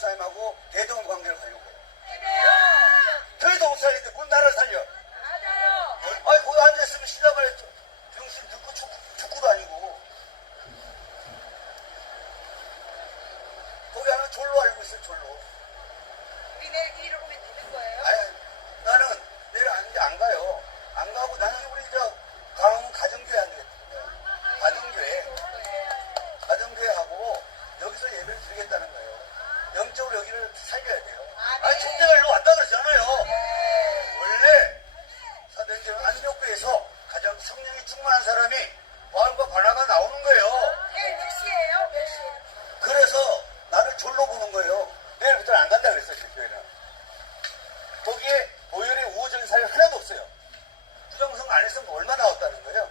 목사님하고 대동 관계를 가려고. 저희도 목사님인데 군 나라를 살려. 맞아요. 아니, 거기 앉아있으면 신나발 정신 듣고 축구, 축구도 아니고. 거기 하는 졸로 알고 있어요, 졸로. 우리 내일 이러고 오면 되는 거예요? 아니, 나는 내일 안, 안 가요. 안 가고 나는 우리 저 강, 가정교회 안 되겠다. 가정교회. 아, 가정교회하고 여기서 예배를 드리겠다는 거예요. 영적으로 여기를 살려야 돼요. 아, 네. 아니 총대가 일로 왔다 그러잖아요. 네. 원래 사도행전 안디옥교에서 가장 성령이 충만한 사람이 마음과 바라가 나오는 거예요. 내일 몇 시예요? 몇 시? 그래서 나를 졸로 보는 거예요. 내일부터는 안 간다 그랬어요, 제 교회는. 거기에 오열의 우호적인 사회 하나도 없어요. 부정성 안에서 얼마 나왔다는 거예요.